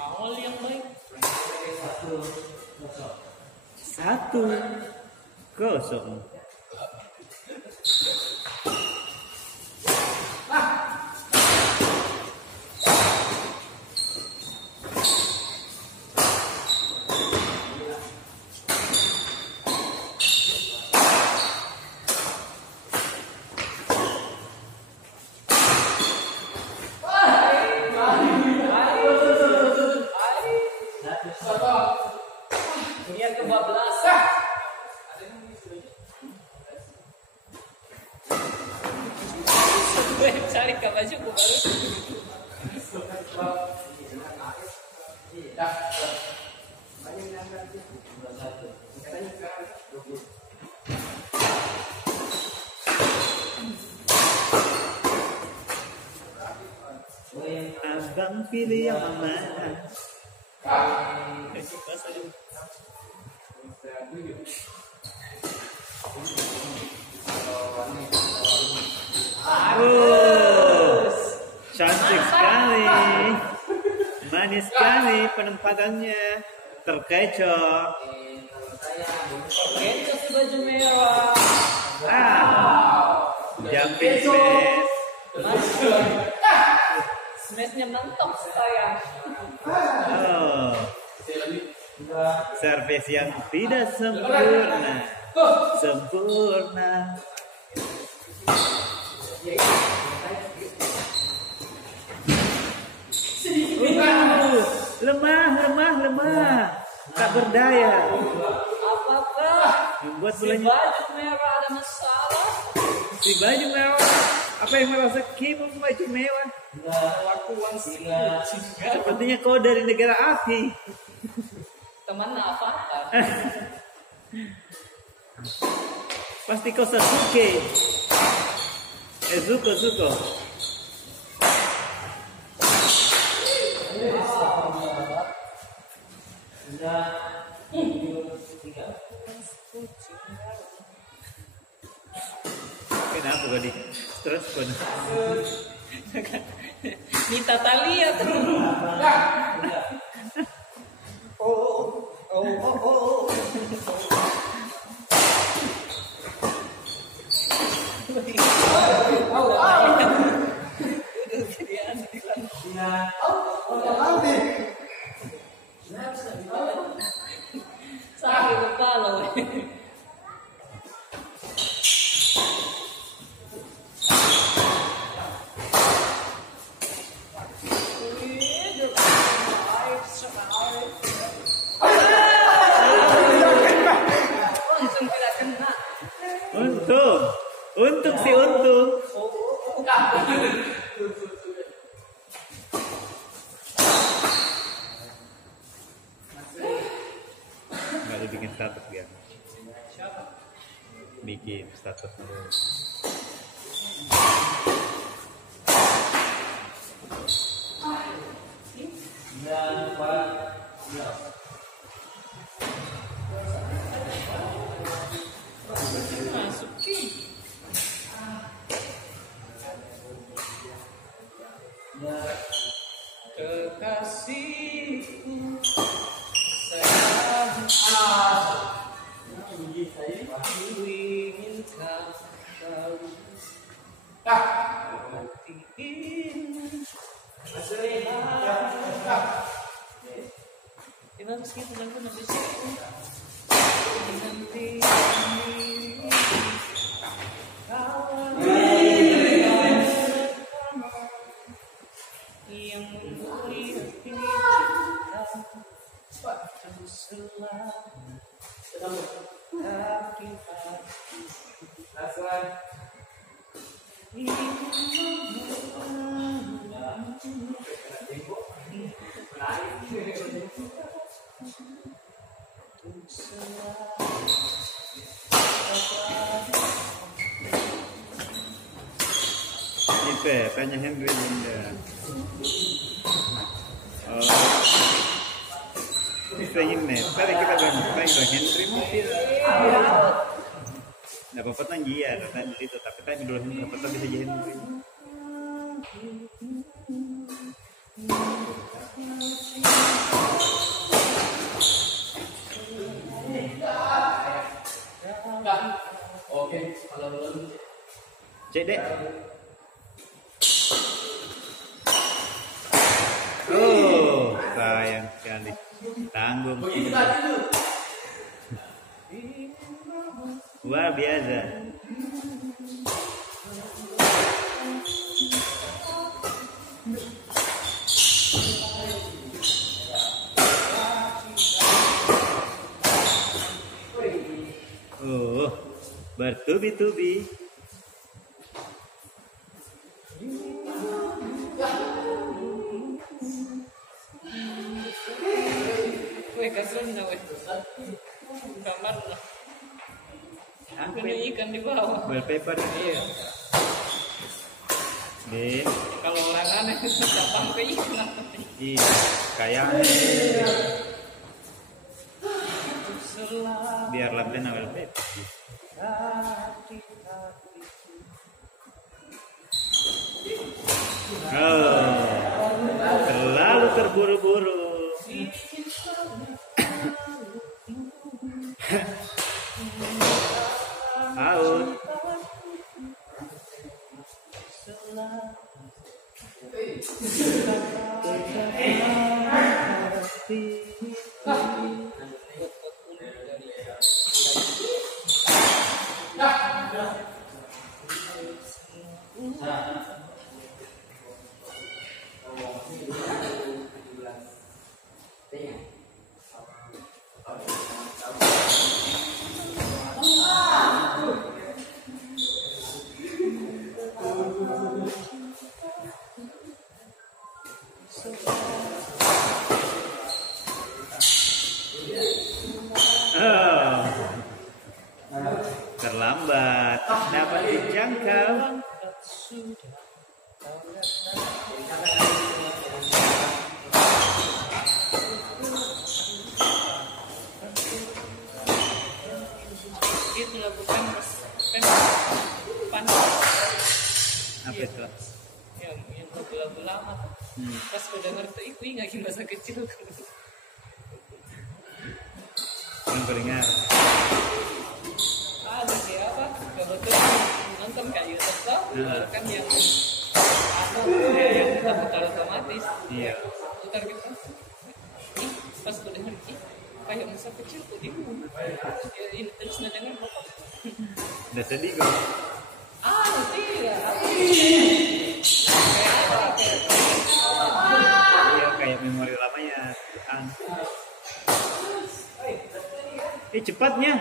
Awal yang baik. 1-0. Dia kebablasan. Gue cari ke baju gue baru. Abang pilih yang mana? Cantik sekali, manis sekali penempatannya, terkecoh. Kecoh si baju merah. Jumping smash. Smashnya mentok sayang. Servis yang tidak sempurna. Lemah, tak berdaya. Apakah Membuat si bolanya baju merah ada masalah? si baju mewah. Apa yang merasa kimo baju mewah? Kelakuan si kucing. Sepertinya kau dari negara api. Teman apa? Pasti kau Sasuke. Zuko. Kenapa kau di stres kau? Minta Talia tuh. Sakit kepala. Untung sih untung. Nggak ada bikin status ya? Bikin status dulu. Kekasihku sayang, aku ingin kau tahu. Hati ini bagus gitu lagu nanti nanti yang memberi hati cinta aku selalu hati Ipe, tanya Henry Linda. Bisa ini, tadi kita bilang Henry mungkin. Nggak apa-apa tanya dia, tanya itu, tapi tanya dulu Henry, apa bisa jadi Henry. Dek. Oh, sayang sekali. Tanggung. Luar biasa. Oh, bertubi-tubi. Weh, kasihan na weh. Kamar lah. Punya ikan di bawah. Wallpaper. Iya. Dek. Kalau orang aneh datang ke ikan. Iya, kayaknya biar lebih nawel paper. Oh, terlalu terburu-buru. Out. Oh, terlambat dapat dijangkau. Itu lagu panas Apa itu? yang lagu-lagu lama. Pas gue denger tuh, aku ingat masa kecil. Yang teringat. Ada siapa? Kebetulan nonton kayak YouTube tuh, kan yang putar otomatis. Iya. Putar gitu. Ih, pas gue denger, kayak masa kecil tuh dia. Ya, ini terus ngedenger bapak. Udah sedih kok. Tidak. Iya, kayak memori lamanya. Cepatnya.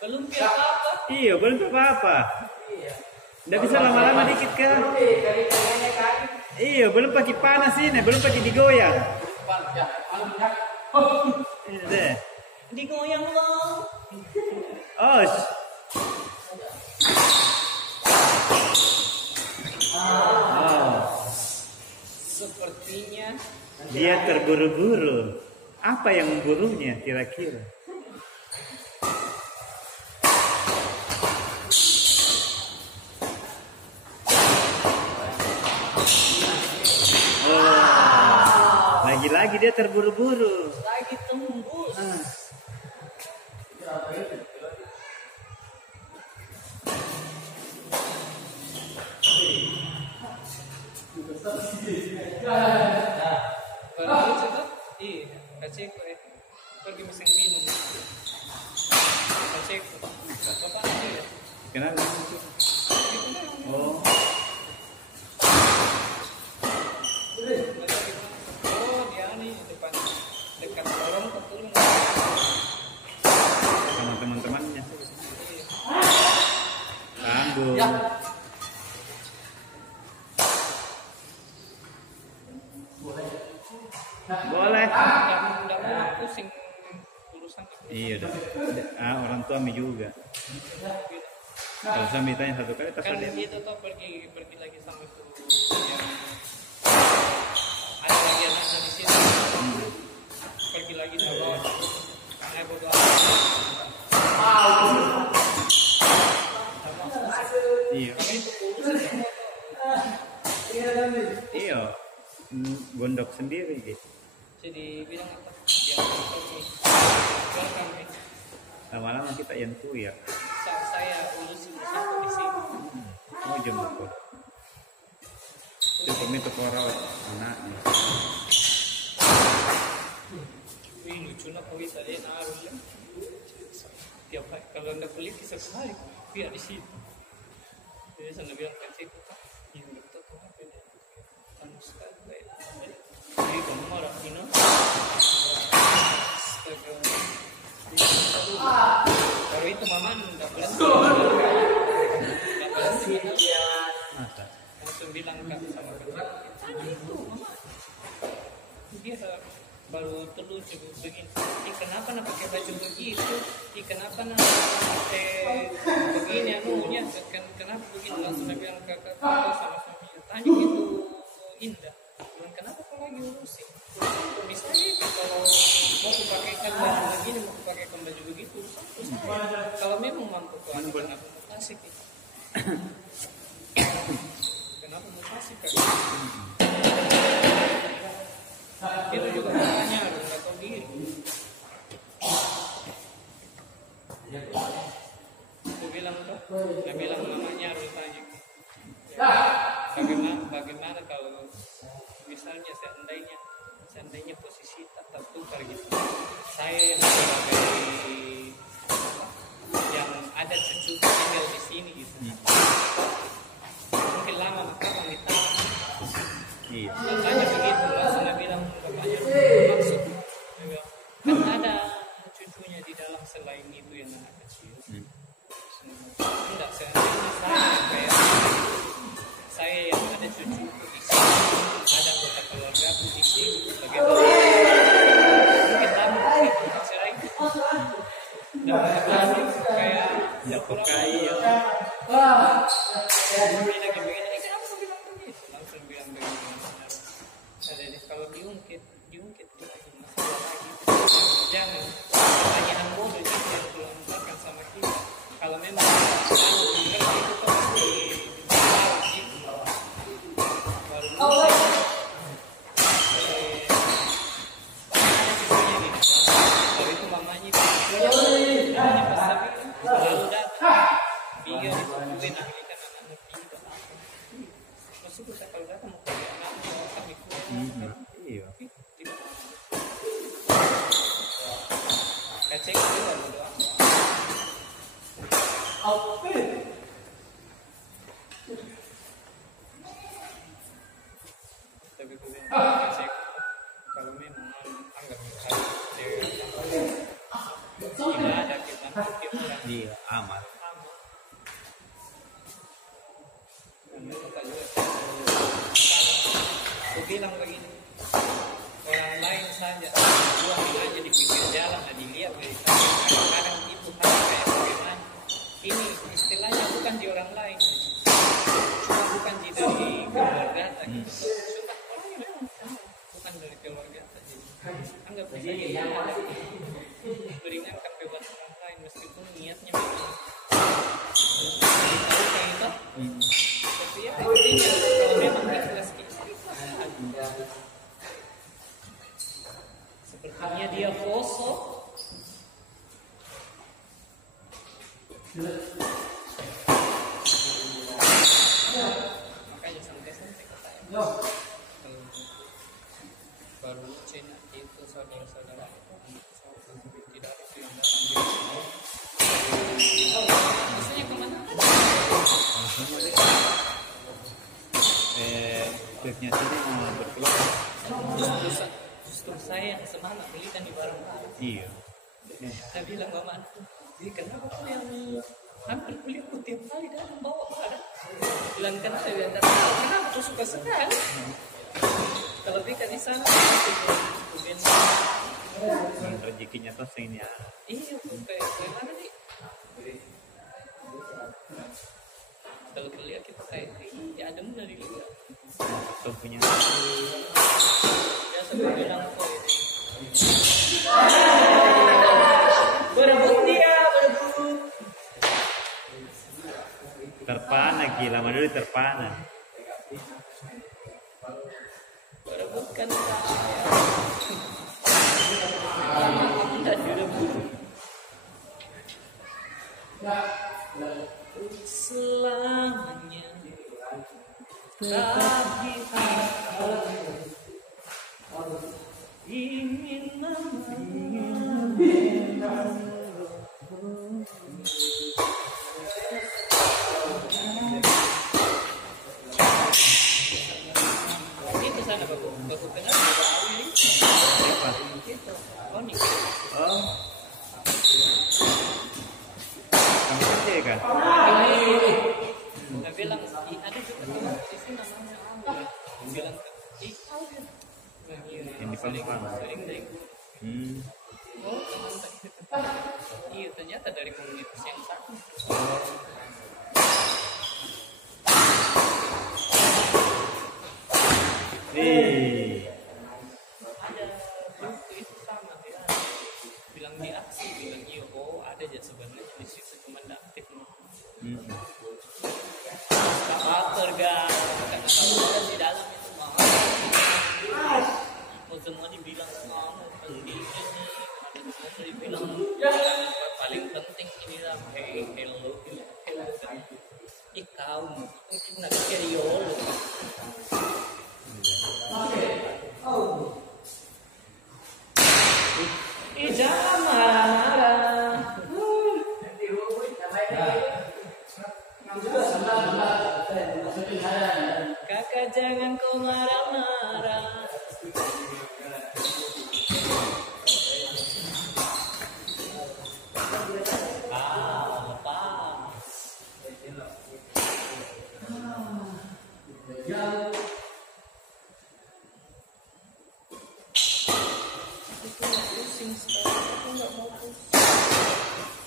Belum apa-apa. Iya, belum apa-apa. Nggak bisa lama-lama dikit kan? Iya, belum pakai panas ini, belum pakai digoyang. Ini deh. Digoyang loh. Oh. Sepertinya Dia terburu-buru. Apa yang memburunya kira-kira? Oh, lagi-lagi dia terburu-buru. lagi tembus. Baru itu iya, kaceko pergi mesin minum. Kaceko. Apa aja ya? Kenapa? Oh, Oh, dia nih depan dekat lorong ketulung. sama teman-temannya. Tanggung. Boleh. Udah mau pusing urusan itu. Iya, orang tua mi juga. Kalau saya ditanya satu kali, Kan dia. dia tuh pergi lagi sampai ke yang ada lagi yang ada di sini. Pergi lagi sama karena bodoh. Iya. Kami itu urusan Iya. Gondok sendiri gitu. jadi bilang apa? Yang pergi. Welcome. Lama-lama kita yang tuh ya. Saya urus di sini. Oh jemput. Cukup itu rawat anaknya. Wih lucu lah kau bisa dia naruh ya. Tiap hari kalau anda kulit kisah kembali, biar di sini. Jadi saya bilang kan sih, yang betul tuh apa ini? Anu sekali. Jadi kamu marah ini. Kalau itu mama nggak boleh. Nggak boleh sebenarnya. Masa? Langsung bilang kak sama kerja. Tadi itu mama. Dia baru telur juga begini. Kenapa nak pakai baju begitu? Kenapa nak pakai begini anunya? Kenapa begini? Langsung dia bilang kakak sama suaminya. Tanya itu indah. Bilang kenapa kau lagi urusin? Misalnya kalau mau pakaikan baju begini, mau pakaikan baju begitu, kalau memang mampu kau anu kenapa mau kasih? Kenapa mau kasih kak? Itu juga makanya harus nggak tahu diri. Aku bilang tuh, dia bilang namanya harus tanya. Bagaimana kalau misalnya seandainya posisi tak tertukar gitu. Saya yang sebagai yang ada cucu tinggal di sini gitu. Mungkin lama kapan ditahan. Iya. Makanya begitu langsung dia bilang bapaknya maksud kan ada cucunya di dalam selain itu yang anak kecil. Tidak seandainya saya yang ada cucu di sini, ada anggota keluarga di sini, bagaimana? Mungkin lama kita cerai. Dan bagaimana kayak Terpukai ya. begini kenapa kau bilang begitu? Langsung bilang begitu. Jadi kalau diungkit lagi masalah lagi. Jangan pertanyaan bodoh itu yang dilontarkan sama kita. Kalau memang mengerti itu pasti tahu gitu. Baru kalau itu mamanya pasti selalu datang. Biar itu nak ikan anak kita. Maksud kita kalau datang mau kerja anaknya kami kuat. Iya. Kacek itu baru doang. Tapi kacek kalau memang anggap saya tidak ada kita orang. Iya, aman. Aku bilang begini, orang lain saja buang aja di pinggir jalan, nah dilihat dari kadang-kadang itu hal kayak bagaimana. Ini istilahnya bukan di orang lain, cuma bukan di dari keluarga tadi. Cuma orangnya memang bukan dari keluarga tadi. Anggap saja dia ada beringatkan bebas orang lain meskipun niatnya memang kayak itu. Tapi ya intinya kalau memang ikhlas sepertinya dia foso. Makanya santai-santai kata ya. Baru Cina itu saudara-saudara tidak ada yang datang. Maksudnya kemana? Tripnya sini mau berkeluar. Justru saya yang semangat belikan di barang. Iya. Saya bilang mama, kenapa kau yang hampir beliku tiap kali datang bawa barang? Bilang kan saya bilang kenapa kau suka sekali? Kalau bikin di sana, mungkin rezekinya tuh ini ya. iya, bagaimana nih? Kalau lihat kita kayak ya adem dari lihat. Tuh punya. Ya saya bilang kok berebut dia, berebut. Terpana gila, mana dulu terpana. Berebutkan saya. Dan direbut. Selamanya Tapi aku ingin itu sana baku kenal Siapa? itu Oni. Oh. Kamu kerja kan? Dia bilang ada juga tuh di sini namanya bilang Yang di Pampang. sering naik. Oh, teman iya ternyata dari komunitas yang sama. Ada waktu itu sama dia bilang di aksi bilang iya ada aja sebenarnya di situ cuma nggak aktif. Kapal gas karena kalau di dalam itu mau semua dibilang mau penting ini ada dibilang paling penting ini lah hello kau mungkin nak serius jangan marah-marah. Kakak jangan kau marah-marah.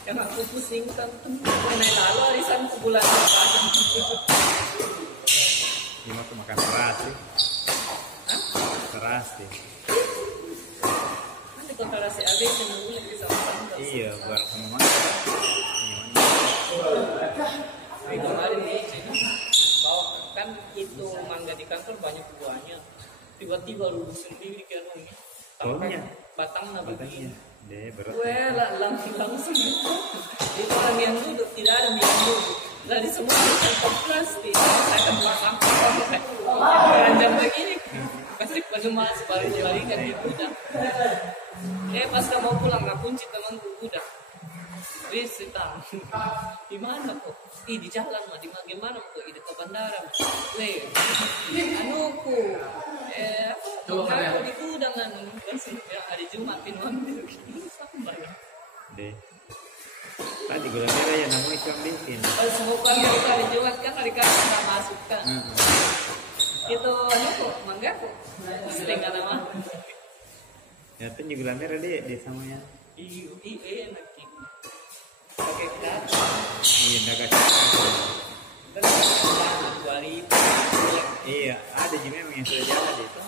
Karena aku pusing mengenai lalu arisan sebulan depan. Ini tuh makan terasi. Terasi. Nanti kalau terasi habis semuanya bisa makan. Iya, buat sama makan. Tapi kemarin nih, bawa kan itu mangga di kantor banyak buahnya. Tiba-tiba lulus sendiri kan ini. Sampai batangnya begini. Deh, berat. Gue langsung gitu. Itu orang yang duduk tidak ada yang duduk. Dari semua kantong plastik. Saya akan pasang ranjang begini. Pasti baju malas balik kan gitu udah. Pas kamu mau pulang nggak kunci temanku udah. Wis setang. Di mana kok? Di jalan mah. Di mana kok? Di dekat bandara. Anuku. Aku di gudang anu. Yang hari Jumatin mampir. Deh. Tadi gula merah ya namanya cuma bikin. Semua kan hari Jumat kan hari Kamis nggak masuk kan. Itu anuku mangga kok. Setengah nama. Ya tuh gula merah deh samanya. Enak. Pakai kita. Iya, enggak kacau. Iya, ada juga memang yang sudah jalan itu.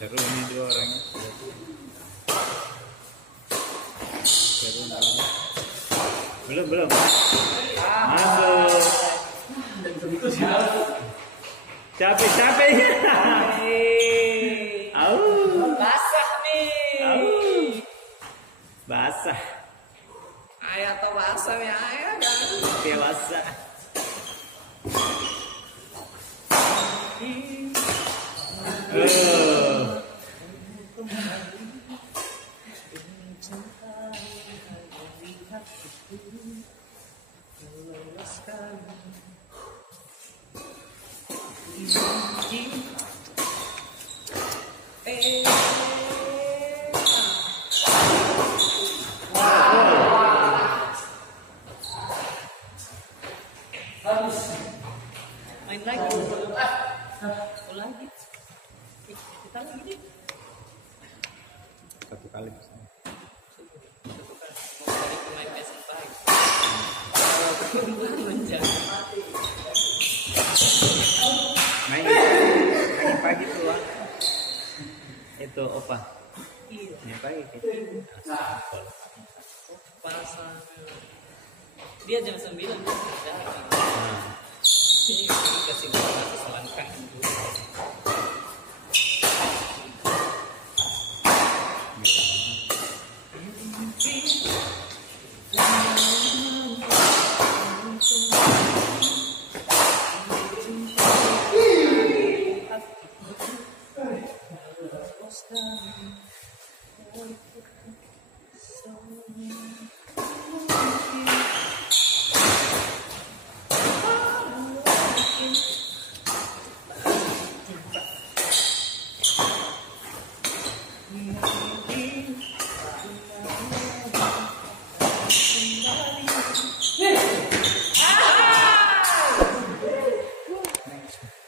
Seru nih dua orang. Seru nih. Belum. Masuk. Capek. Basah nih. Basah. Ayah atau basah ya ayah kan. Dewasa. Main lagi. Lagi. Kita lagi nih. Satu kali bisa. Main PS4. Main pagi tuh lah. Itu opa. Iya. Main pagi gitu. Pasang. Dia jam 9 kerja. Kasih selangkah itu.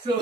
So